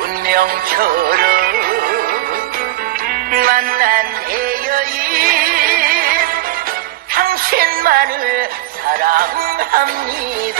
운명처럼 만난 애여인 당신만을 사랑합니다.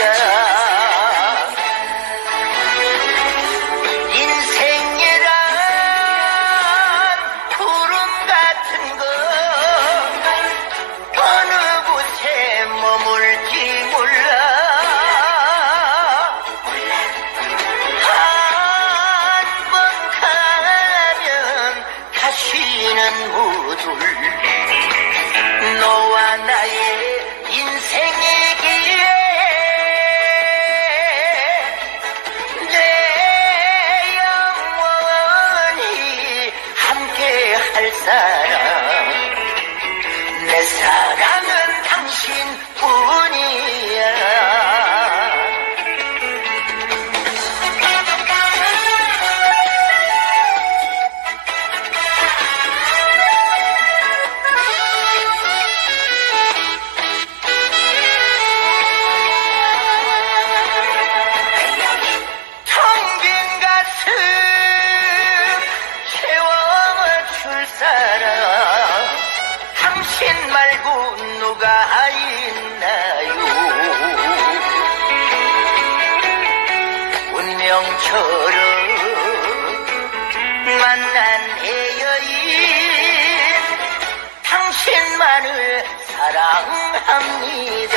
할 사람 내 사랑 당신 말고 누가 있나요? 운명처럼 만난 애여인 당신만을 사랑합니다